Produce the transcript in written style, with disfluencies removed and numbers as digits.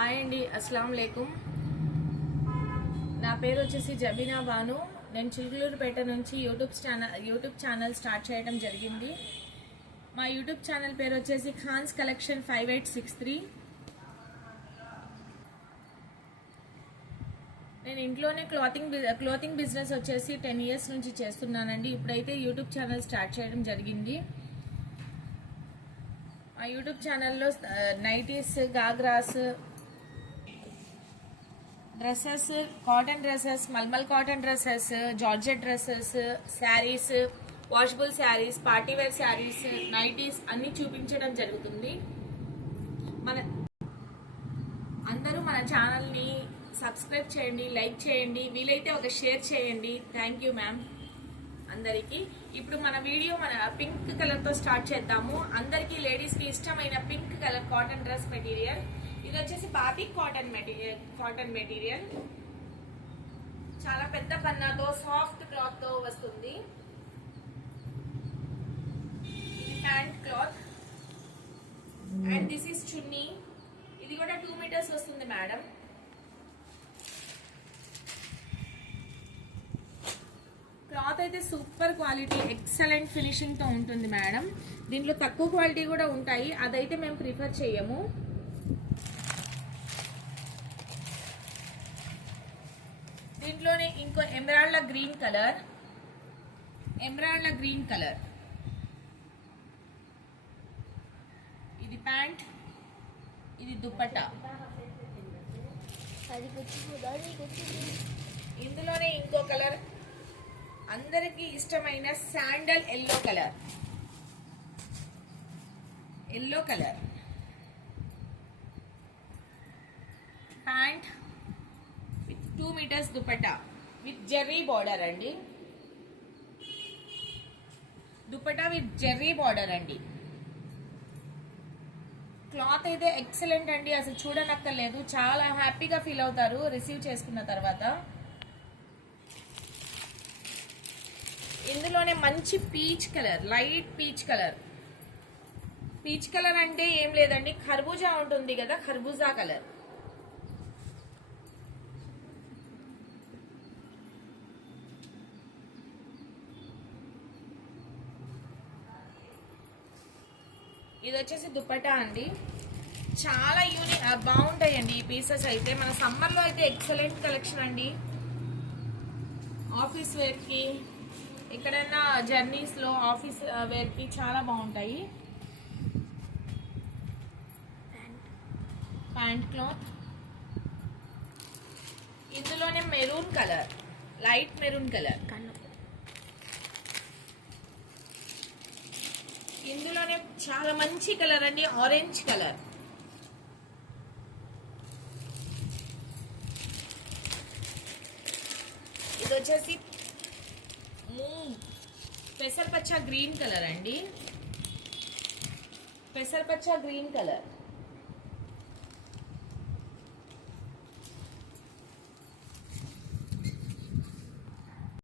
హాయ్ అండి, అస్సలం వాలేకుం. నా పేరు వచ్చేసి జబీనా బాను. నేను చిలుకలూరుపేట నుంచి యూట్యూబ్ ఛానల్ స్టార్ట్ చేయడం జరిగింది. మా యూట్యూబ్ ఛానల్ పేరు వచ్చేసి ఖాన్స్ కలెక్షన్ 5863. నేను ఇంట్లోనే క్లోతింగ్ బిజినెస్ వచ్చేసి 10 years నుంచి చేస్తున్నానండి. ఇప్పుడైతే యూట్యూబ్ ఛానల్ స్టార్ట్ చేయడం జరిగింది. మా యూట్యూబ్ ఛానల్లో nighties, ghagras, dresses, cotton dresses, malmal cotton dresses, georgette dresses, saris, washable saris, partywear saris, nighties అన్ని చూపించడం జరుగుతుంది. అందరూ మన ఛానల్ని సబ్స్క్రైబ్ చేయండి, లైక్ చేయండి, వీలైతే ఒక షేర్ చేయండి. థ్యాంక్ యూ మ్యామ్ అందరికీ. ఇప్పుడు మన వీడియో పింక్ కలర్తో స్టార్ట్ చేద్దాము. అందరికీ లేడీస్కి ఇష్టమైన pink colour cotton dress material. ఇది వచ్చేసి బాతిక్ కాటన్ మెటీరియల్ చాలా పెద్ద పన్నాతో, సాఫ్ట్ క్లాత్ తో వస్తుంది. ఇది pant cloth and this is chunni. ఇది కూడా 2 meters వస్తుంది మేడం. క్లాత్ అయితే సూపర్ క్వాలిటీ, ఎక్సలెంట్ ఫినిషింగ్ తో ఉంటుంది మేడం. దీంట్లో తక్కువ క్వాలిటీ కూడా ఉంటాయి, అదైతే మేము ప్రిఫర్ చేయము. దీంట్లోనే ఇంకో ఎమరాల్డ్ గ్రీన్ కలర్. ఇది ప్యాంట్, ఇది దుపట్టా. ఇందులోనే ఇంకో కలర్, అందరికీ ఇష్టమైన శాండల్ ఎల్లో కలర్. ప్యాంట్ 2 meters దుపట్టా విత్ జెర్రీ బార్డర్ అండి. దుపట్టా విత్ జెర్రీ బార్డర్ అండి. క్లాత్ అయితే ఎక్సలెంట్ అండి, అసలు చూడనక్కర్లేదు. చాలా హ్యాపీగా ఫీల్ అవుతారు రిసీవ్ చేసుకున్న తర్వాత. ఇందులోనే మంచి peach colour, light peach colour. Peach colour అంటే ఏం లేదండి, ఖర్బూజా ఉంటుంది కదా, ఖర్బూజా కలర్. ఇది వచ్చేసి దుపట్టా అండి. చాలా బాగుంటాయండి ఈ పీసెస్ అయితే. మన సమ్మర్లో అయితే ఎక్సలెంట్ కలెక్షన్ అండి. ఆఫీస్ వేర్కి, ఎక్కడైనా జర్నీస్లో ఆఫీస్ వేర్కి చాలా బాగుంటాయి. Pant cloth. ఇందులోనే maroon colour, light maroon colour. ఇందులోనే చాలా మంచి కలర్ అండి, ఆరెంజ్ కలర్. ఇది వచ్చేసి పెసరపచ్చ గ్రీన్ కలర్ అండి. పెసరపచ్చ గ్రీన్ కలర్.